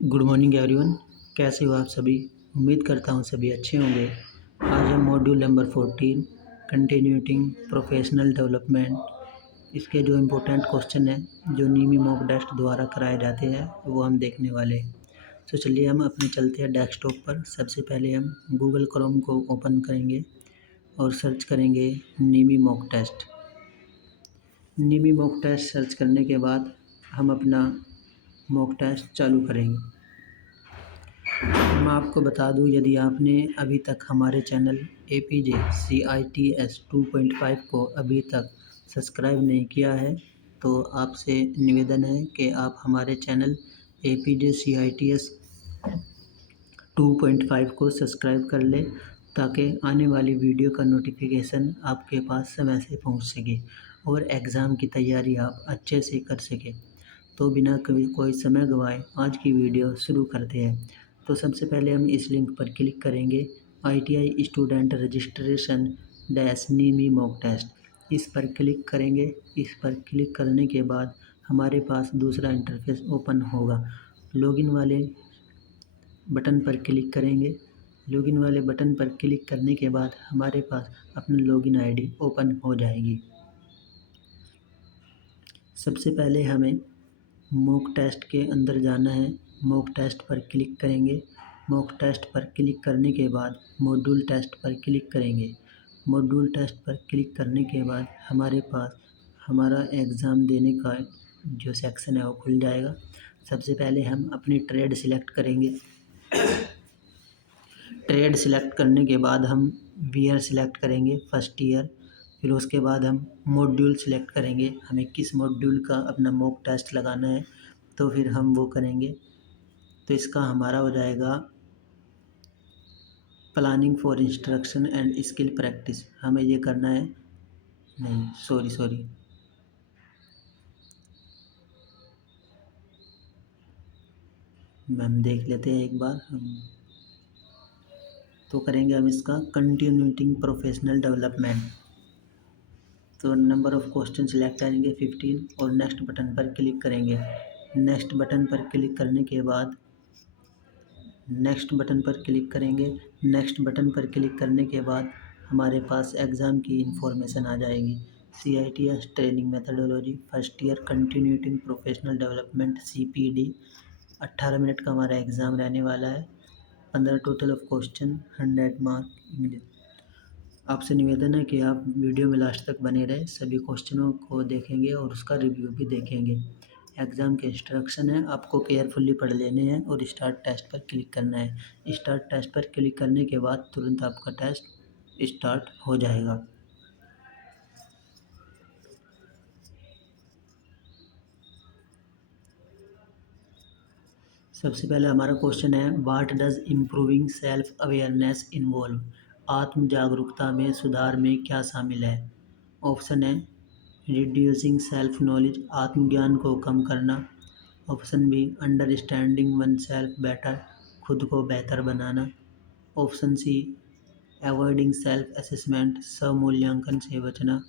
Good morning everyone. कैसे हो आप सभी? उम्मीद करता हूँ सभी अच्छे होंगे। आज हम मॉड्यूल नंबर 14 कंटिन्यूटिंग प्रोफेशनल डेवलपमेंट इसके जो इम्पोर्टेंट क्वेश्चन हैं जो नीमी मॉक टेस्ट द्वारा कराए जाते हैं वो हम देखने वाले हैं। तो चलिए हम अपने चलते हैं डेस्कटॉप पर। सबसे पहले हम गूगल क्रोम को ओपन करेंगे और सर्च करेंगे NIMI mock test. NIMI mock test search करने के बाद हम अपना मॉक टेस्ट चालू करेंगे। मैं आपको बता दूं, यदि आपने अभी तक हमारे चैनल APJ CITS 2.5 को अभी तक सब्सक्राइब नहीं किया है तो आपसे निवेदन है कि आप हमारे चैनल APJ CITS 2.5 को सब्सक्राइब कर लें ताकि आने वाली वीडियो का नोटिफिकेशन आपके पास समय से पहुंच सके और एग्ज़ाम की तैयारी आप अच्छे से कर सकें। तो बिना कोई समय गंवाए आज की वीडियो शुरू करते हैं। तो सबसे पहले हम इस लिंक पर क्लिक करेंगे, ITI student registration NIMI mock test. इस पर क्लिक करेंगे। इस पर क्लिक करने के बाद हमारे पास दूसरा इंटरफेस ओपन होगा। लॉगिन वाले बटन पर क्लिक करेंगे। लॉगिन वाले बटन पर क्लिक करने के बाद हमारे पास अपनी लॉगिन ID ओपन हो जाएगी। सबसे पहले हमें मॉक टेस्ट के अंदर जाना है। मॉक टेस्ट पर क्लिक करेंगे। मॉक टेस्ट पर क्लिक करने के बाद मॉड्यूल टेस्ट पर क्लिक करेंगे। मॉड्यूल टेस्ट पर क्लिक करने के बाद हमारे पास हमारा एग्ज़ाम देने का जो सेक्शन है वो खुल जाएगा। सबसे पहले हम अपनी ट्रेड सिलेक्ट करेंगे। ट्रेड सिलेक्ट करने के बाद हम ईयर सिलेक्ट करेंगे, फर्स्ट ईयर। फिर उसके बाद हम मॉड्यूल सिलेक्ट करेंगे, हमें किस मॉड्यूल का अपना मॉक टेस्ट लगाना है तो फिर हम वो करेंगे। तो इसका हमारा हो जाएगा planning for instruction and skill practice. हमें ये करना है, नहीं सॉरी मैम, देख लेते हैं एक बार हम। तो करेंगे हम इसका कंटिन्यूटिंग प्रोफेशनल डेवलपमेंट। तो नंबर ऑफ़ क्वेश्चन सिलेक्ट करेंगे 15 और नेक्स्ट बटन पर क्लिक करेंगे। नेक्स्ट बटन पर क्लिक करने के बाद नेक्स्ट बटन पर क्लिक करेंगे। नेक्स्ट बटन पर क्लिक करने के बाद हमारे पास एग्ज़ाम की इंफॉर्मेशन आ जाएगी। CITS training methodology first year continuing professional development CPD। 18 minute का हमारा एग्ज़ाम रहने वाला है। 15 total of question, 100 mark English. आपसे निवेदन है कि आप वीडियो में लास्ट तक बने रहें, सभी क्वेश्चनों को देखेंगे और उसका रिव्यू भी देखेंगे। एग्ज़ाम के इंस्ट्रक्शन है, आपको केयरफुली पढ़ लेने हैं और स्टार्ट टेस्ट पर क्लिक करना है। स्टार्ट टेस्ट पर क्लिक करने के बाद तुरंत आपका टेस्ट स्टार्ट हो जाएगा। सबसे पहले हमारा क्वेश्चन है, what does improving self awareness involve? आत्म जागरूकता में सुधार में क्या शामिल है? ऑप्शन है रिड्यूसिंग सेल्फ नॉलेज, आत्मज्ञान को कम करना। Option B understanding oneself better, खुद को बेहतर बनाना। Option C avoiding self assessment, स्वमूल्यांकन से बचना।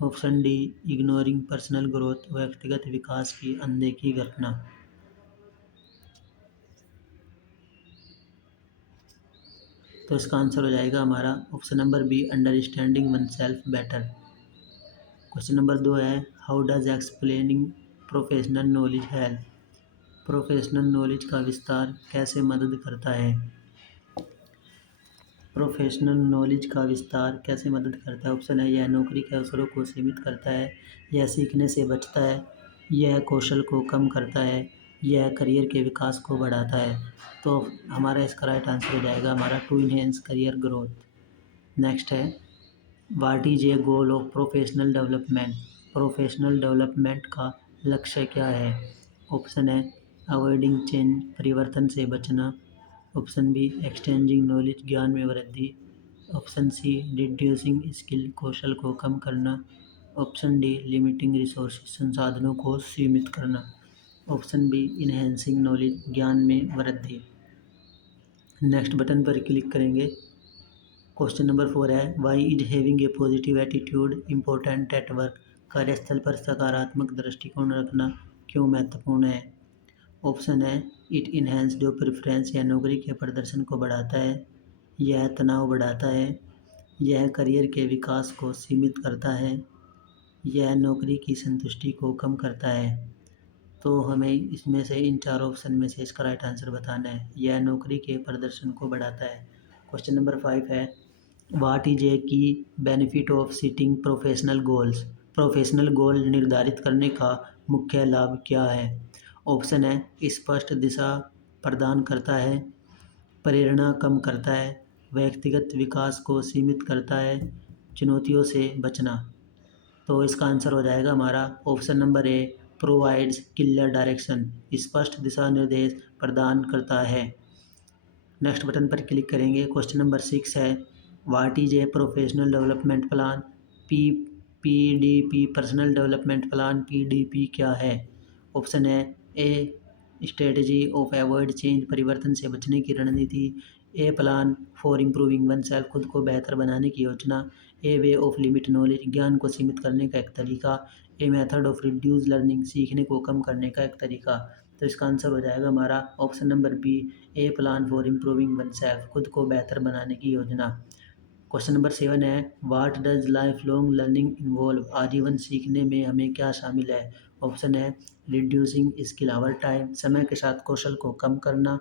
Option D ignoring personal growth, व्यक्तिगत विकास की अनदेखी करना। तो इसका आंसर हो जाएगा हमारा option number B understanding oneself better. Question number 2 है, how does explaining professional knowledge help? Professional knowledge का विस्तार कैसे मदद करता है? प्रोफेशनल नॉलेज का विस्तार कैसे मदद करता है? ऑप्शन है यह नौकरी के अवसरों को सीमित करता है, यह सीखने से बचता है, यह कौशल को कम करता है, यह करियर के विकास को बढ़ाता है। तो हमारा इसका राइट आंसर हो जाएगा हमारा to enhance career growth. Next है, what is a goal of professional development? Professional development का लक्ष्य क्या है? ऑप्शन है अवॉइडिंग चेंज, परिवर्तन से बचना। ऑप्शन बी एक्सचेंजिंग नॉलेज, ज्ञान में वृद्धि। ऑप्शन सी रिड्यूसिंग स्किल, कौशल को कम करना। ऑप्शन डी लिमिटिंग रिसोर्सेज, संसाधनों को सीमित करना। ऑप्शन बी इनहेंसिंग नॉलेज, ज्ञान में वृद्धि। नेक्स्ट बटन पर क्लिक करेंगे। क्वेश्चन नंबर 4 है, why is having a positive attitude important at work? कार्यस्थल पर सकारात्मक दृष्टिकोण रखना क्यों महत्वपूर्ण है? ऑप्शन है इट इन्हेंस जो प्रेफरेंस या नौकरी के प्रदर्शन को बढ़ाता है, यह तनाव बढ़ाता है, यह करियर के विकास को सीमित करता है, यह नौकरी की संतुष्टि को कम करता है। तो हमें इसमें से इन चार ऑप्शन में से इसका राइट आंसर बताना है। यह नौकरी के प्रदर्शन को बढ़ाता है। क्वेश्चन नंबर 5 है, what is a key benefit of setting professional goals. Professional goal निर्धारित करने का मुख्य लाभ क्या है। ऑप्शन है स्पष्ट दिशा प्रदान करता है, प्रेरणा कम करता है, व्यक्तिगत विकास को सीमित करता है, चुनौतियों से बचना। तो इसका आंसर हो जाएगा हमारा option number A, provides clear direction, स्पष्ट दिशा निर्देश प्रदान करता है। नेक्स्ट बटन पर क्लिक करेंगे। क्वेश्चन नंबर 6 है, what is a professional development plan. PDP personal development plan PDP क्या है। ऑप्शन है A, strategy of avoid change, परिवर्तन से बचने की रणनीति, a plan for improving oneself, खुद को बेहतर बनाने की योजना, a way of limit knowledge, ज्ञान को सीमित करने का एक तरीका, a method of reduce learning, सीखने को कम करने का एक तरीका। तो इसका आंसर हो जाएगा हमारा option number B, a plan for improving oneself, खुद को बेहतर बनाने की योजना। क्वेश्चन नंबर 7 है, what does lifelong learning involve, आजीवन सीखने में हमें क्या शामिल है। ऑप्शन है रिड्यूसिंग स्किल आवर टाइम, समय के साथ कौशल को कम करना।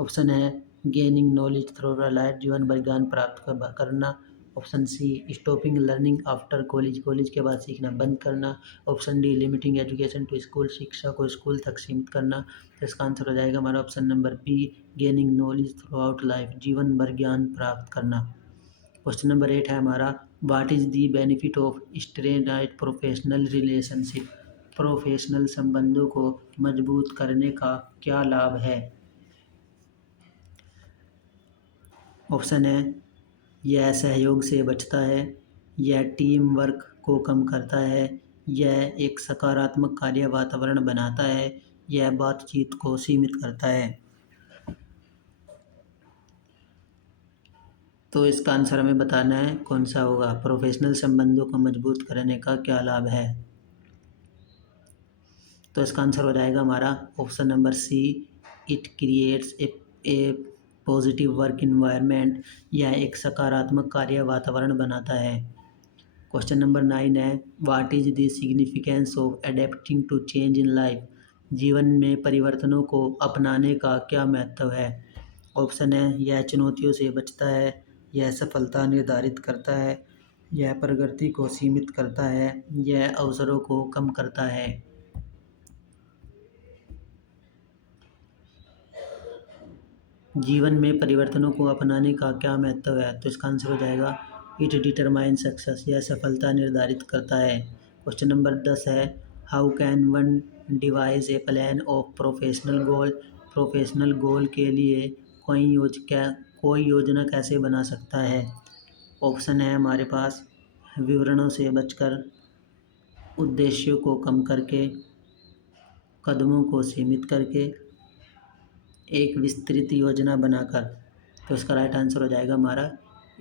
ऑप्शन है गेनिंग नॉलेज थ्रू लाइफ, जीवन भर ज्ञान प्राप्त करना। Option C stopping learning after college, college के बाद सीखना बंद करना। Option D limiting education to school, शिक्षा को स्कूल तक सीमित करना। तो इसका आंसर हो जाएगा हमारा option number B, gaining knowledge throughout life, जीवन भर ज्ञान प्राप्त करना। क्वेश्चन नंबर 8 है हमारा, what is the benefit of strengthened professional relationship, professional संबंधों को मजबूत करने का क्या लाभ है। ऑप्शन है यह सहयोग से बचता है, यह टीम वर्क को कम करता है, यह एक सकारात्मक कार्य वातावरण बनाता है, यह बातचीत को सीमित करता है। तो इसका आंसर हमें बताना है कौन सा होगा। प्रोफेशनल संबंधों को मजबूत करने का क्या लाभ है। तो इसका आंसर हो जाएगा हमारा option number C, it creates a positive work environment, यह एक सकारात्मक कार्य वातावरण बनाता है। क्वेश्चन नंबर 9 है, what is the significance of adapting to change in life, जीवन में परिवर्तनों को अपनाने का क्या महत्व है। ऑप्शन है यह चुनौतियों से बचता है, यह सफलता निर्धारित करता है, यह प्रगति को सीमित करता है, यह अवसरों को कम करता है। जीवन में परिवर्तनों को अपनाने का क्या महत्व है। तो इसका आंसर हो जाएगा इट डिटरमाइन सक्सेस, यह सफलता निर्धारित करता है। क्वेश्चन नंबर 10 है, how can one devise a plan of professional goal, professional goal के लिए कोई योजना कैसे बना सकता है। ऑप्शन है हमारे पास विवरणों से बचकर, उद्देश्यों को कम करके, कदमों को सीमित करके, एक विस्तृत योजना बनाकर। तो इसका राइट आंसर हो जाएगा हमारा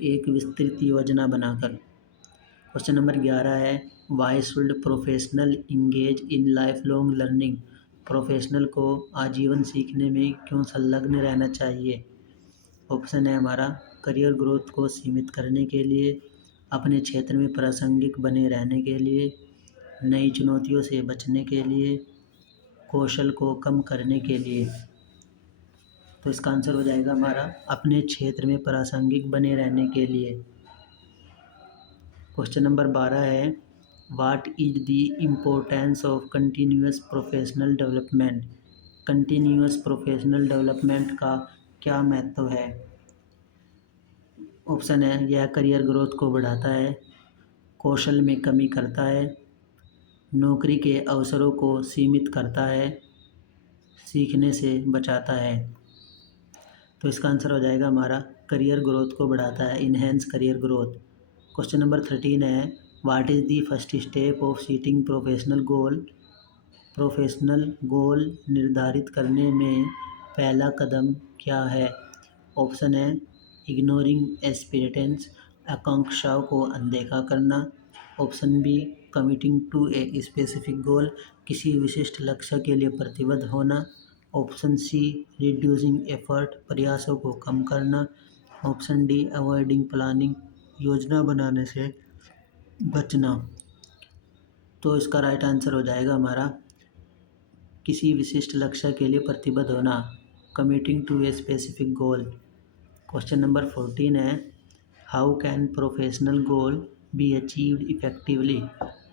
एक विस्तृत योजना बनाकर। क्वेश्चन नंबर 11 है, why should professional engage in lifelong learning, professional को आजीवन सीखने में क्यों संलग्न रहना चाहिए। ऑप्शन है हमारा करियर ग्रोथ को सीमित करने के लिए, अपने क्षेत्र में प्रासंगिक बने रहने के लिए, नई चुनौतियों से बचने के लिए, कौशल को कम करने के लिए। तो इसका आंसर हो जाएगा हमारा अपने क्षेत्र में प्रासंगिक बने रहने के लिए। क्वेश्चन नंबर 12 है, what is the importance of continuous professional development, continuous professional development का क्या महत्व है। ऑप्शन है यह करियर ग्रोथ को बढ़ाता है, कौशल में कमी करता है, नौकरी के अवसरों को सीमित करता है, सीखने से बचाता है। तो इसका आंसर हो जाएगा हमारा करियर ग्रोथ को बढ़ाता है, enhance career growth. Question number 13 है, what is the first step of setting professional goal, professional goal निर्धारित करने में पहला कदम क्या है। ऑप्शन है इग्नोरिंग एस्पिरेटेंस, आकांक्षाओं को अनदेखा करना। Option B committing to a specific goal, किसी विशिष्ट लक्ष्य के लिए प्रतिबद्ध होना। ऑप्शन सी रिड्यूसिंग एफर्ट, प्रयासों को कम करना। ऑप्शन डी अवॉइडिंग प्लानिंग, योजना बनाने से बचना। तो इसका राइट आंसर हो जाएगा हमारा किसी विशिष्ट लक्ष्य के लिए प्रतिबद्ध होना, committing to a specific goal. Question number 14 है, how can professional goal be achieved effectively.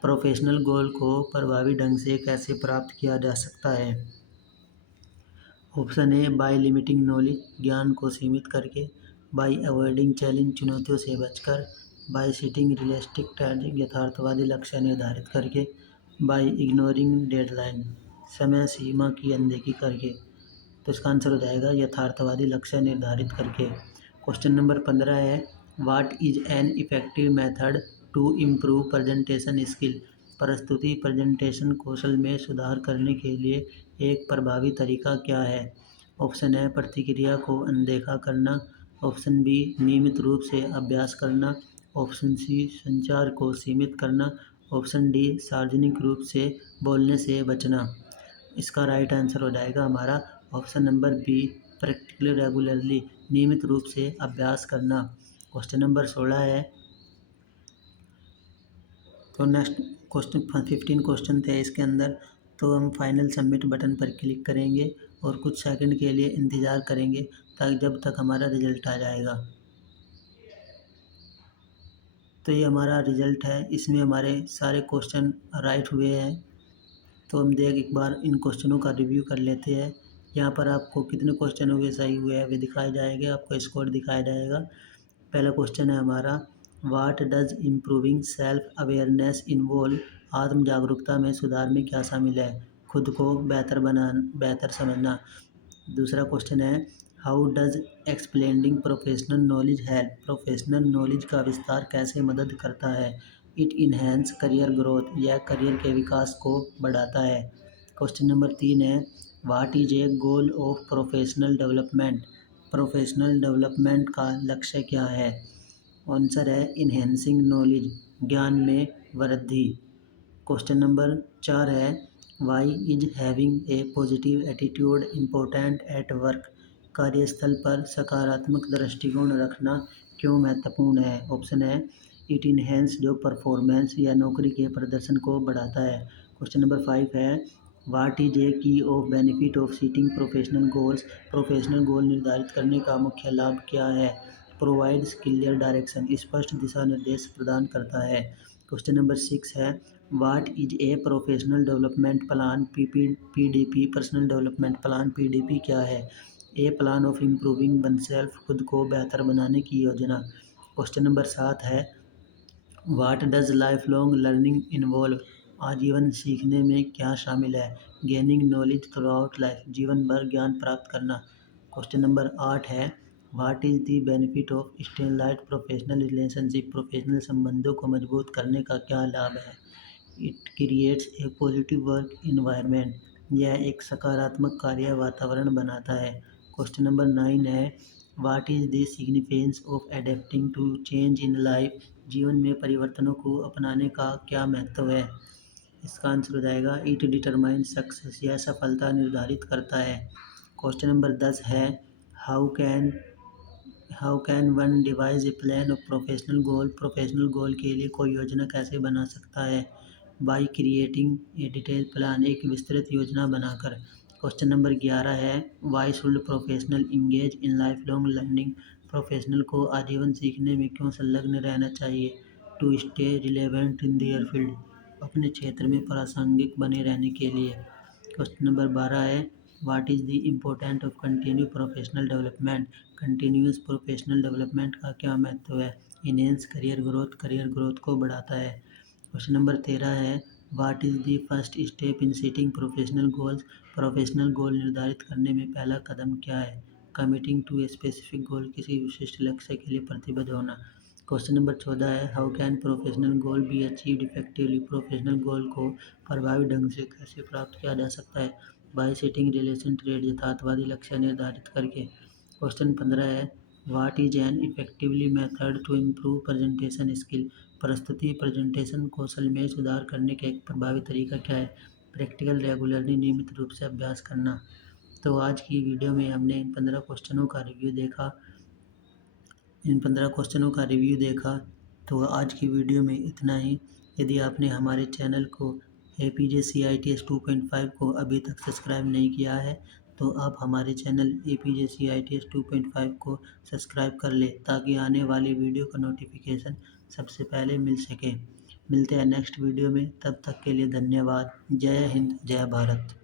Professional goal को प्रभावी ढंग से कैसे प्राप्त किया जा सकता है। Option A by limiting knowledge, ज्ञान को सीमित करके। बाय अवॉइडिंग चैलेंज, चुनौतियों से बचकर। बाय सेटिंग रियलिस्टिक टारगेट, यथार्थवादी लक्ष्य निर्धारित करके। बाय इग्नोरिंग डेडलाइन, समय सीमा की अनदेखी करके। तो इसका आंसर हो जाएगा यथार्थवादी लक्ष्य निर्धारित करके। क्वेश्चन नंबर 15 है, what is an effective method to improve presentation skill. प्रस्तुति प्रेजेंटेशन कौशल में सुधार करने के लिए एक प्रभावी तरीका क्या है। ऑप्शन है प्रतिक्रिया को अनदेखा करना। ऑप्शन बी नियमित रूप से अभ्यास करना। ऑप्शन सी संचार को सीमित करना। ऑप्शन डी सार्वजनिक रूप से बोलने से बचना। इसका राइट आंसर हो जाएगा हमारा option number B practically regularly, नियमित रूप से अभ्यास करना। क्वेश्चन नंबर 16 है, तो नेक्स्ट क्वेश्चन 15 क्वेश्चन थे इसके अंदर। तो हम फाइनल सबमिट बटन पर क्लिक करेंगे और कुछ सेकंड के लिए इंतज़ार करेंगे ताकि जब तक हमारा रिजल्ट आ जाएगा। तो ये हमारा रिजल्ट है, इसमें हमारे सारे क्वेश्चन राइट हुए हैं। तो हम एक बार इन क्वेश्चनों का रिव्यू कर लेते हैं। यहाँ पर आपको कितने क्वेश्चन हुए सही हुए हैं वे दिखाए जाएंगे, आपको स्कोर दिखाया जाएगा। पहला क्वेश्चन है हमारा, what does improving self awareness involve. आत्म जागरूकता में सुधार में क्या शामिल है। खुद को बेहतर समझना। दूसरा क्वेश्चन है, how does explaining professional knowledge help. Professional knowledge का विस्तार कैसे मदद करता है। इट इन्हेंस करियर ग्रोथ, यह करियर के विकास को बढ़ाता है। क्वेश्चन नंबर 3 है, what is a goal of professional development. Professional development का लक्ष्य क्या है। आंसर है इन्हेंसिंग नॉलेज, ज्ञान में वृद्धि। क्वेश्चन नंबर 4 है, why is having a positive attitude important at work. कार्यस्थल पर सकारात्मक दृष्टिकोण रखना क्यों महत्वपूर्ण है। ऑप्शन है इट इन्हेंस जो परफॉर्मेंस, या नौकरी के प्रदर्शन को बढ़ाता है। क्वेश्चन नंबर 5 है, what is a key of benefit of setting professional goals. Professional goal निर्धारित करने का मुख्य लाभ क्या है। प्रोवाइड्स क्लियर डायरेक्शन, स्पष्ट दिशा निर्देश प्रदान करता है। क्वेश्चन नंबर 6 है, what is a professional development plan. PDP, personal development plan PDP क्या है। ए प्लान ऑफ इम्प्रूविंग वनसेल्फ, खुद को बेहतर बनाने की योजना। क्वेश्चन नंबर 7 है, what does lifelong learning involve. आजीवन सीखने में क्या शामिल है। Gaining knowledge throughout life, जीवन भर ज्ञान प्राप्त करना। क्वेश्चन नंबर 8 है, what is the benefit of strengthening professional relationship. Professional संबंधों को मजबूत करने का क्या लाभ है। It creates a positive work environment, यह एक सकारात्मक कार्य वातावरण बनाता है। क्वेश्चन नंबर 9 है, what is the significance of adapting to change in life. जीवन में परिवर्तनों को अपनाने का क्या महत्व है। इसका आंसर हो जाएगा इट डिटरमाइन सक्सेस, यह सफलता निर्धारित करता है। क्वेश्चन नंबर 10 है, how can how can one devise a plan of professional goal. Professional goal के लिए कोई योजना कैसे बना सकता है। By creating a detail plan, एक विस्तृत योजना बनाकर। क्वेश्चन नंबर 11 है, why should professional engage in lifelong learning. Professional को आजीवन सीखने में क्यों संलग्न रहना चाहिए। To stay relevant in their field, अपने क्षेत्र में प्रासंगिक बने रहने के लिए। क्वेश्चन नंबर 12 है, what is the important of continue professional development. Continuous professional development का क्या महत्व है। Enhance career growth, career growth को बढ़ाता है। क्वेश्चन नंबर 13 है, what is the first step in setting professional goals. Professional goal निर्धारित करने में पहला कदम क्या है। Committing to a specific goal, किसी विशिष्ट लक्ष्य के लिए प्रतिबद्ध होना। क्वेश्चन नंबर 14 है, how can professional goal be achieved effectively. Professional goal को प्रभावी ढंग से कैसे प्राप्त किया जा सकता है। बाय सेटिंग रिलेशन ट्रेड, यथार्थवादी लक्ष्य निर्धारित करके। क्वेश्चन 15 है, what is an effectively method to improve presentation skill. प्रस्तुति प्रेजेंटेशन कौशल में सुधार करने का एक प्रभावी तरीका क्या है। प्रैक्टिकल रेगुलरली, नियमित रूप से अभ्यास करना। तो आज की वीडियो में हमने इन 15 क्वेश्चनों का रिव्यू देखा। तो आज की वीडियो में इतना ही। यदि आपने हमारे चैनल को APJCITS 2.5 को अभी तक सब्सक्राइब नहीं किया है तो आप हमारे चैनल APJCITS 2.5 को सब्सक्राइब कर लें ताकि आने वाली वीडियो का नोटिफिकेशन सबसे पहले मिल सके। मिलते हैं नेक्स्ट वीडियो में, तब तक के लिए धन्यवाद। जय हिंद, जय भारत।